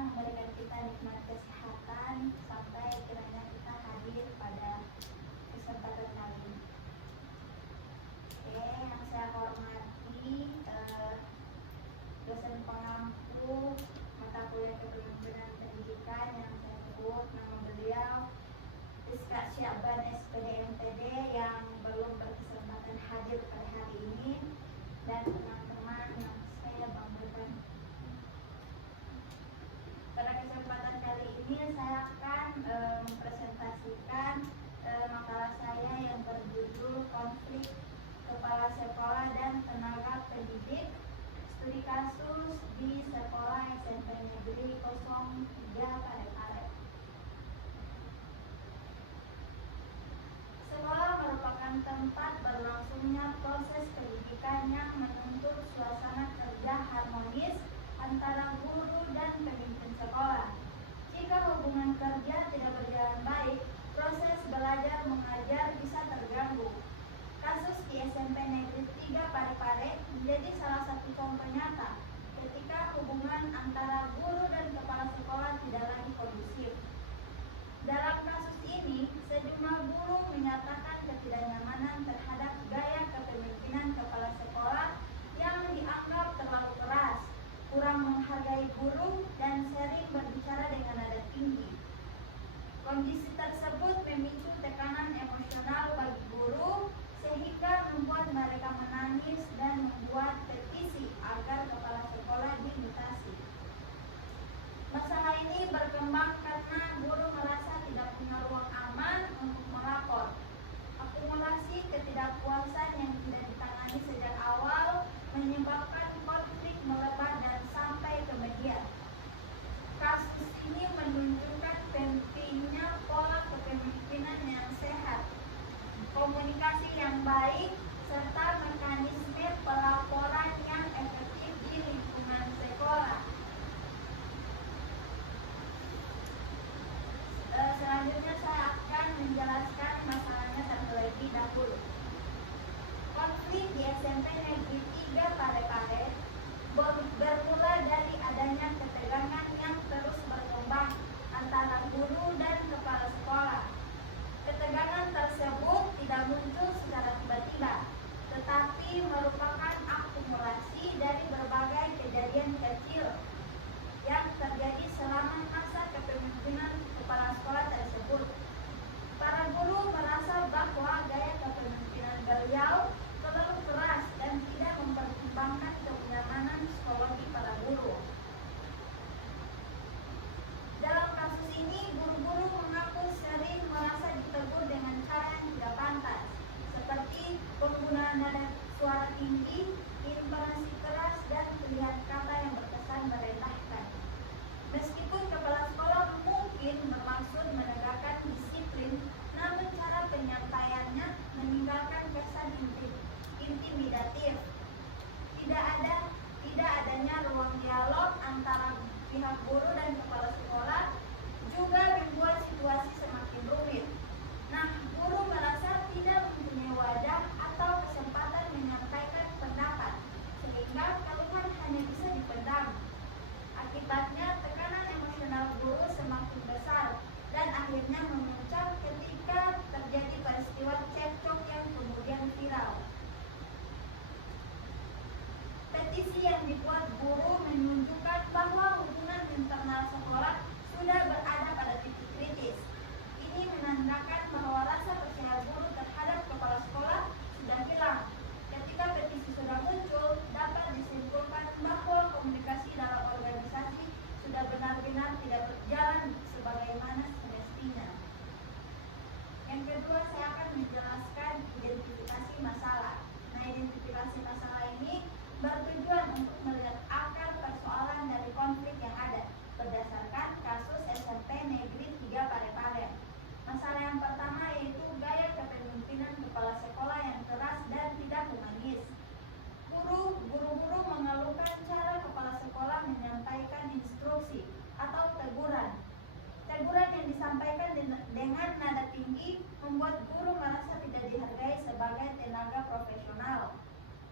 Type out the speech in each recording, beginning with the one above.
memberikan kita nikmat kesehatan sampai kiranya kita hadir pada kesempatan kali ini. Oke, yang saya hormati dosen pengampu mata kuliah kepemimpinan pendidikan yang saya sebut nama beliau Rizka Syaban SPD MPD yang belum berkesempatan hadir pada hari ini, dan teman-teman yang saya banggakan. Pada kesempatan kali ini saya akan mempresentasikan makalah saya yang berjudul Konflik Kepala Sekolah dan Tenaga Pendidik, Studi Kasus di Sekolah SMP Negeri 03 Parepare. Sekolah merupakan tempat berlangsungnya proses pendidikan yang menuntut suasana kerja harmonis antara guru dan pemimpin sekolah. Jika hubungan kerja tidak berjalan baik, proses belajar mengajar bisa terganggu. Kasus di SMP Negeri 3 Parepare menjadi salah satu contoh nyata ketika hubungan antara guru dan kepala sekolah tidak lagi kondusif. Dalam kasus ini, sejumlah guru menyatakan ketidaknyamanan terhadap gaya kepemimpinan kepala sekolah yang dianggap terlalu keras, kurang menghargai guru, dan sering berbicara dengan nada tinggi. Kondisi tersebut memicu tekanan emosional bagi guru, sehingga membuat mereka menangis dan membuat petisi agar kepala sekolah dimutasi. Masalah ini berkembang karena guru merasa tidak punya ruang aman untuk melapor. Akumulasi ketidakpuasan yang tidak ditangani sejak awal menyebabkan konflik melebar dan sampai ke media. Kasus ini menunjukkan pentingnya pola kepemimpinan yang sehat, komunikasi yang baik, serta mekanisme pelaporan yang efektif di lingkungan sekolah. Selanjutnya saya akan menjelaskan masalahnya terlebih dahulu. Konflik di SMP Negeri 3 Parepare bermula dari adanya ketegangan yang terus berkembang antara guru dan kepala sekolah. Ketegangan tersebut tidak muncul secara tiba-tiba, tetapi merupakan akumulasi dari berbagai kejadian kecil yang terjadi selama masa kepemimpinan kepala sekolah tersebut. Para guru merasa bahwa gaya kepemimpinan beliau terlalu keras dan tidak mempertimbangkan kenyamanan psikologi para guru. Dalam kasus ini, guru-guru mengaku sering merasa ditegur dengan cara yang tidak pantas, seperti penggunaan nada suara tinggi, intonasi keras, dan pilihan kata yang berkesan merendahkan. Meskipun kepala sekolah mungkin bermaksud menegakkan disiplin, namun cara penyampaiannya meninggalkan kesan intimidatif. Tidak adanya ruang dialog antara pihak guru dan kepala sekolah juga membuat situasi semakin rumit. Nah, guru merasa tidak mempunyai wadah atau kesempatan menyampaikan pendapat, sehingga keluhan hanya bisa dipendam. Akibatnya, tekanan emosional guru semakin besar dan akhirnya memuncak ketika terjadi peristiwa cekcok yang kemudian viral. Petisi yang dibuat guru menunjukkan bahwa hubungan internal sekolah sudah berada pada titik kritis. Ini menandakan bahwa rasa percaya guru terhadap kepala sekolah sudah hilang. Ketika petisi sudah muncul, dapat disimpulkan bahwa komunikasi dalam organisasi sudah benar-benar tidak berjalan sebagaimana semestinya. Yang kedua, saya akan menjelaskan identifikasi masalah. Nah, identifikasi masalah ini bertujuan untuk melihat akar persoalan dari konflik yang ada berdasarkan kasus SMP Negeri 3 Parepare. Masalah yang pertama yaitu gaya kepemimpinan kepala sekolah yang keras dan tidak humanis. Guru-guru mengeluhkan cara kepala sekolah menyampaikan instruksi atau teguran. Teguran yang disampaikan dengan nada tinggi membuat guru merasa tidak dihargai sebagai tenaga profesional.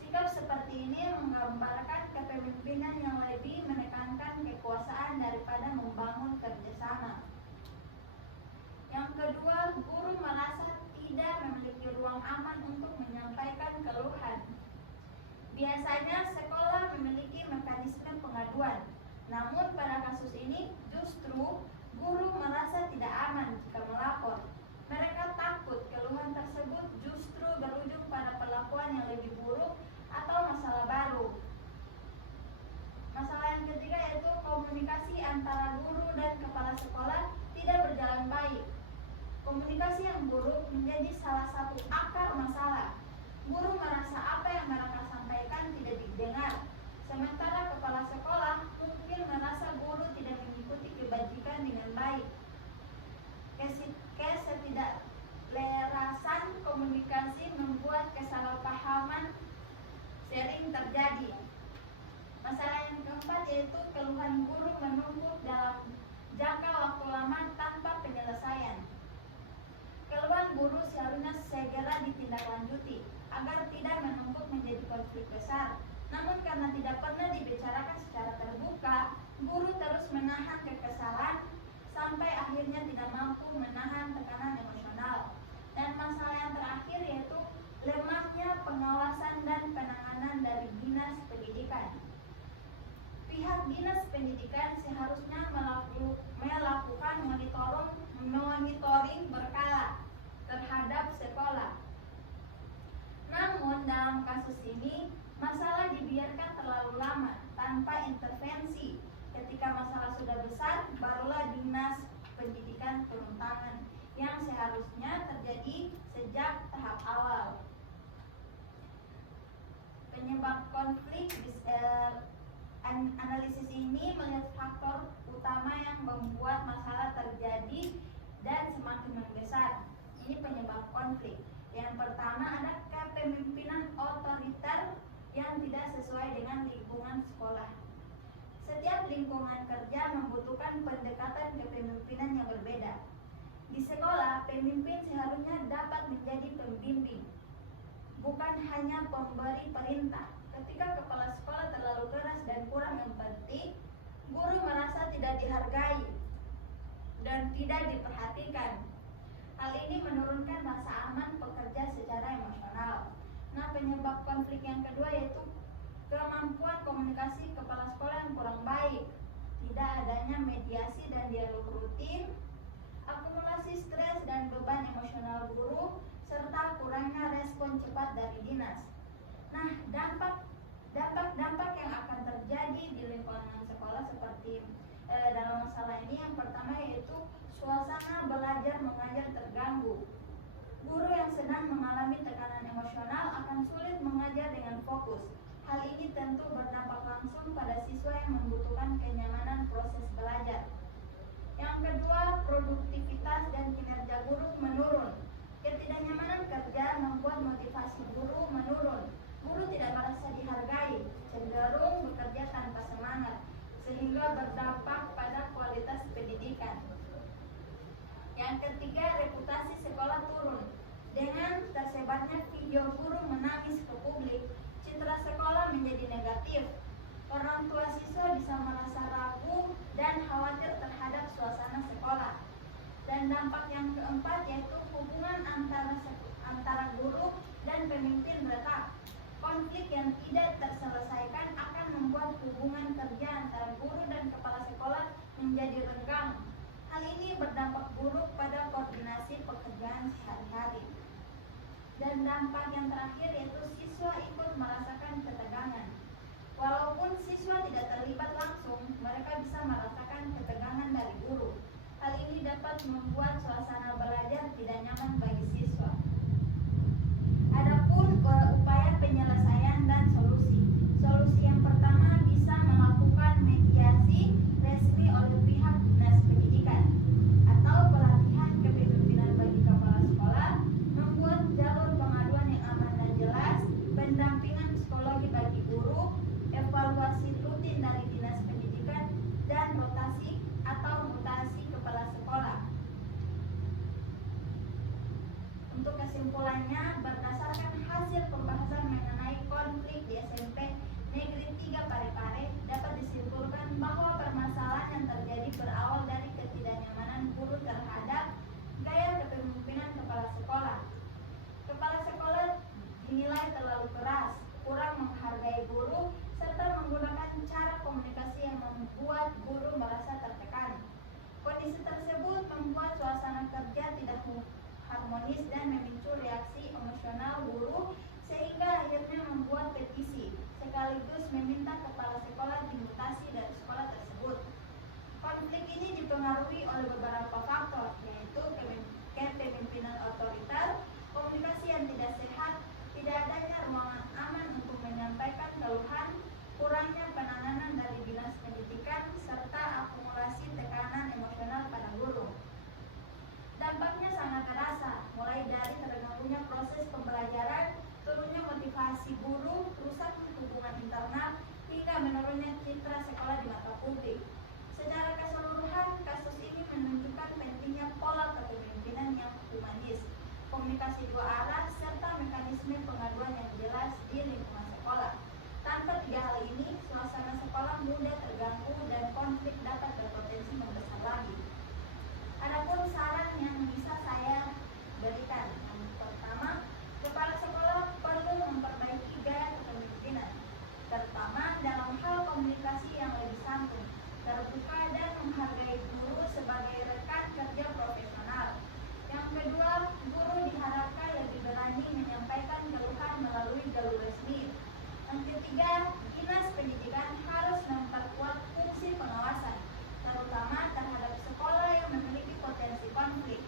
Sikap seperti ini menggambarkan kepemimpinan yang lebih menekankan kekuasaan daripada Biasanya sekolah memiliki mekanisme pengaduan. Namun pada kasus ini justru guru merasa tidak aman jika melapor. Mereka takut keluhan tersebut justru berujung pada perlakuan yang lebih buruk atau masalah baru. Masalah yang ketiga yaitu komunikasi antara guru dan kepala sekolah tidak berjalan baik. Komunikasi yang buruk menjadi salah satu akar masalah. Guru merasa apa yang mereka sampaikan tidak didengar, sementara kepala sekolah mungkin merasa guru tidak mengikuti kebajikan dengan baik. Ketidaklerasan komunikasi membuat kesalahpahaman sering terjadi. Masalah yang keempat yaitu keluhan guru menumpuk dalam jangka waktu lama tanpa penyelesaian. Keluhan guru seharusnya segera ditindaklanjuti agar tidak menumpuk menjadi konflik besar. Namun karena tidak pernah dibicarakan secara terbuka, guru terus menahan kekesalan sampai akhirnya tidak mampu menahan tekanan emosional. Dan masalah yang terakhir yaitu lemahnya pengawasan dan penanganan dari dinas pendidikan. Pihak dinas pendidikan seharusnya melakukan monitoring berkala terhadap sekolah. Namun dalam kasus ini masalah dibiarkan terlalu lama tanpa intervensi. Ketika masalah sudah besar, barulah dinas pendidikan turun tangan yang seharusnya terjadi sejak tahap awal. Penyebab konflik analisis ini melihat faktor utama yang membuat masalah terjadi dan semakin membesar. Ini penyebab konflik. Yang pertama ada kepemimpinan otoriter yang tidak sesuai dengan lingkungan sekolah. Setiap lingkungan kerja membutuhkan pendekatan kepemimpinan yang berbeda. Di sekolah, pemimpin seharusnya dapat menjadi pembimbing, bukan hanya pemberi perintah. Ketika kepala sekolah terlalu keras dan kurang empati, guru merasa tidak dihargai dan tidak diperhatikan. Hal ini menurunkan rasa aman pekerja secara emosional. Nah, penyebab konflik yang kedua yaitu kemampuan komunikasi kepala sekolah yang kurang baik, tidak adanya mediasi dan dialog rutin, akumulasi stres dan beban emosional guru, serta kurangnya respon cepat dari dinas. Nah, dampak yang akan terjadi di lingkungan sekolah seperti dalam masalah ini yang pertama yaitu suasana belajar mengajar terganggu. Guru yang sedang mengalami tekanan emosional akan sulit mengajar dengan fokus. Hal ini tentu berdampak langsung pada siswa yang membutuhkan kenyamanan proses belajar. Yang kedua, produktivitas dan kinerja guru menurun. Ketidaknyamanan kerja membuat motivasi guru menurun. Guru tidak merasa dihargai, cenderung bekerja tanpa semangat, sehingga berdampak pada kualitas pendidikan. Yang ketiga, reputasi sekolah turun. Dengan tersebarnya video guru menangis ke publik, citra sekolah menjadi negatif. Orang tua siswa bisa merasa ragu dan khawatir terhadap suasana sekolah. Dan dampak yang keempat yaitu hubungan antara guru dan pemimpin retak. Konflik yang tidak terselesaikan akan membuat hubungan kerja antara guru dan kepala sekolah menjadi renggang. Hal ini berdampak buruk pada koordinasi pekerjaan sehari-hari. Dan dampak yang terakhir yaitu siswa ikut merasakan ketegangan. Walaupun siswa tidak terlibat langsung, mereka bisa merasakan ketegangan dari guru. Hal ini dapat membuat suasana belajar tidak nyaman bagi siswa. Adapun upaya penyelesaian dan solusi. Solusi yang pertama bisa melakukan mediasi resmi oleh pihak dinas pendidikan atau pelatihan kepemimpinan bagi kepala sekolah, membuat jalur pengaduan yang aman dan jelas, pendampingan psikologi bagi guru, evaluasi rutin dari dinas pendidikan, dan rotasi atau mutasi kepala sekolah. Untuk kesimpulannya, berdasarkan hasil pembahasan mengenai konflik di SMP Negeri 3 Parepare, dapat disimpulkan bahwa permasalahan yang terjadi berawal dari ketidaknyamanan guru terhadap gaya kepemimpinan kepala sekolah. Kepala sekolah dinilai terlalu keras, kurang menghargai menurunnya citra sekolah di mata publik. Secara keseluruhan, kasus ini menunjukkan pentingnya pola kepemimpinan yang humanis, komunikasi dua arah, serta mekanisme pengaduan yang jelas di lingkungan sekolah. Tanpa tiga hal ini, suasana sekolah mudah terganggu dan konflik dapat berpotensi membesar lagi. Adapun saran yang bisa saya berikan, yang pertama, kepala sekolah perlu memperbaiki gaya kepemimpinan, terutama dalam hal komunikasi yang lebih santun, terbuka, dan menghargai guru sebagai rekan kerja profesional. Yang kedua, guru diharapkan lebih berani menyampaikan keluhan melalui jalur resmi. Yang ketiga, Dinas Pendidikan harus memperkuat fungsi pengawasan, terutama terhadap sekolah yang memiliki potensi konflik.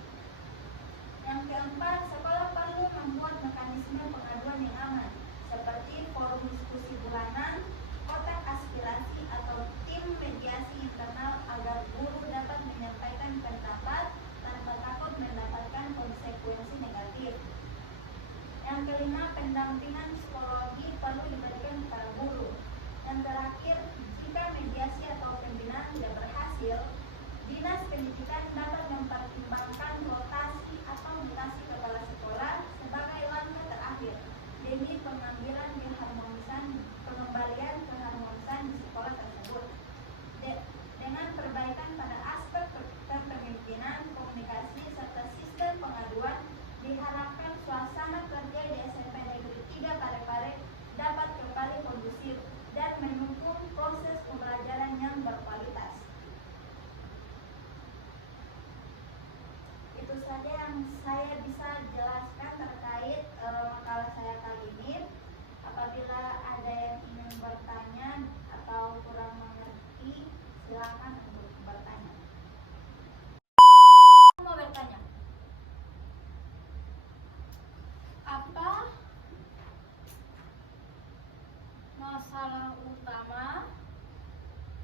Yang keempat, sekolah perlu membuat mekanisme pengaduan yang aman, seperti forum diskusi bulanan, kotak aspirasi, atau tim mediasi internal agar guru dapat menyampaikan pendapat tanpa takut mendapatkan konsekuensi negatif. Yang kelima, pendampingan psikologi perlu diberikan kepada guru. Dan terakhir, jika mediasi atau pembinaan tidak berhasil, Dinas Pendidikan dapat mempertimbangkan rotasi atau mutasi kepala sekolah sebagai langkah terakhir demi pengembalian keharmonisan di sekolah tersebut. Dengan perbaikan pada aspek kepemimpinan, komunikasi, serta sistem pengaduan, diharapkan suasana kerja di SMP Negeri 3 Parepare dapat kembali kondusif dan mendukung proses pembelajaran yang berkualitas. Itu saja yang saya bisa jelaskan terkait makalah saya kali ini. Apabila ada yang ingin bertanya atau kurang mengerti, silakan untuk bertanya. Mau bertanya? Apa masalah utama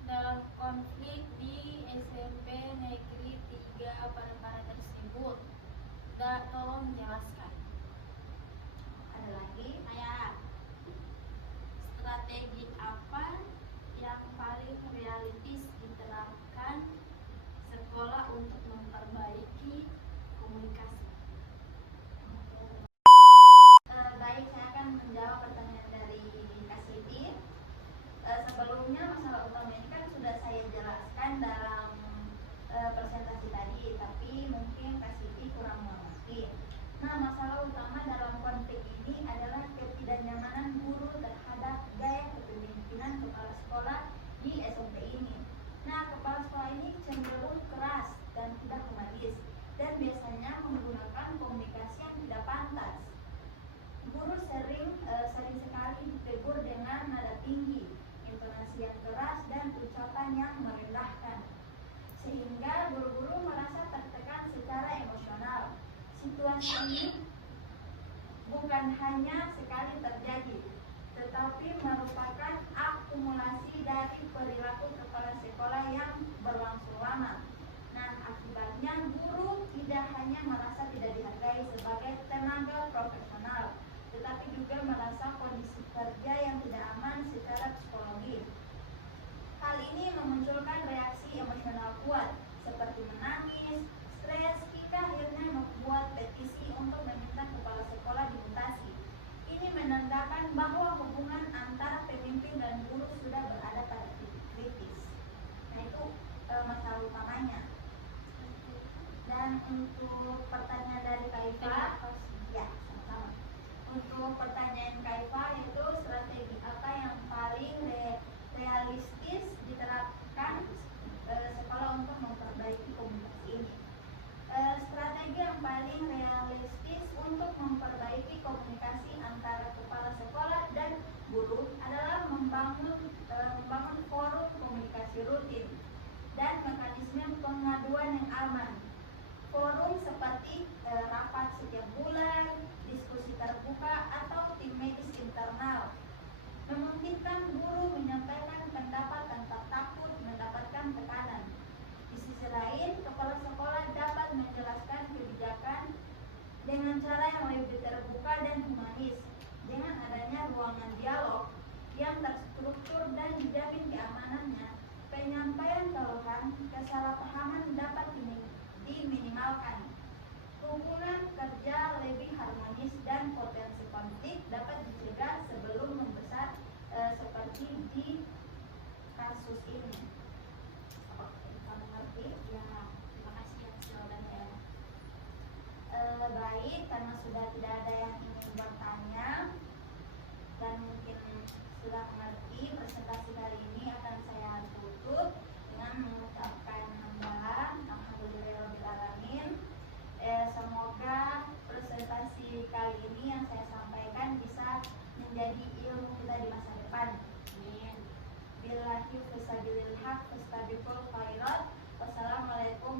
dalam konflik di SMP Negeri 3 Parepare tersebut? Tolong jelaskan. Ada lagi? Strategi apa yang paling realistis diterapkan sekolah untuk memperbaiki komunikasi? Baik, saya akan menjawab pertanyaan dari Kak Siti. Sebelumnya masalah utama ini kan sudah saya jelaskan dalam presentasi tadi, tapi mungkin Kak Siti kurang mengerti. Nah, masalah utama dalam konflik ini adalah ketidaknyamanan guru terhadap gaya kepemimpinan kepala sekolah di SMP ini. Nah, kepala sekolah ini cenderung keras dan tidak humanis, dan biasanya menggunakan komunikasi yang tidak pantas. Guru sering sekali ditegur dengan nada tinggi, intonasi yang keras, dan ucapan yang merendahkan, sehingga guru-guru merasa tertekan secara emosional. Situasi ini bukan hanya sekali terjadi, tetapi merupakan akumulasi dari perilaku kepala sekolah yang berlangsung lama. Nah, akibatnya guru tidak hanya merasa tidak dihargai sebagai tenaga profesional, tetapi juga merasa kondisi kerja yang tidak aman secara psikologi. Hal ini memunculkan reaksi emosional kuat, seperti menangis, stres, hingga akhirnya membuat petisi untuk meminta kepala sekolah dimutasi. Ini menandakan bahwa hubungan antara pemimpin dan guru sudah berada pada titik kritis. Nah, itu masalah utamanya. Dan untuk pertanyaan dari Kak Iva, ya, sama-sama. Untuk pertanyaan Kak Iva, itu strategi apa yang paling realistis diterapkan sekolah untuk memperbaiki komunikasi ini? Strategi yang paling realistis untuk memperbaiki komunikasi antara kepala sekolah dan guru adalah membangun forum komunikasi rutin dan mekanisme pengaduan yang aman. Forum seperti rapat setiap bulan, diskusi terbuka, atau tim medis internal memungkinkan guru menyampaikan pendapat tanpa takut mendapatkan tekanan. Di sisi lain, kepala sekolah dapat menjelaskan kebijakan dengan cara yang lebih terbuka dan humanis. Dengan adanya ruangan dialog, yang terstruktur dan dijamin keamanannya, penyampaian keluhan, kesalahpahaman dapat diminimalkan. Hubungan kerja lebih harmonis dan potensi konflik dapat dicegah sebelum membesar seperti di kasus ini. Oke, kamu ngerti? Ya, terima kasih atas jawabannya. Baik, karena sudah tidak ada yang ingin bertanya dan mungkin sudah mengerti, presentasi kali ini akan saya tutup dengan mengucapkan hamdalah alhamdulillahirobbilalamin. Semoga presentasi kali ini yang saya sampaikan bisa menjadi ilmu kita di masa depan. Amin. Billahi fisabilil haq fastabiqul khairat. Wassalamualaikum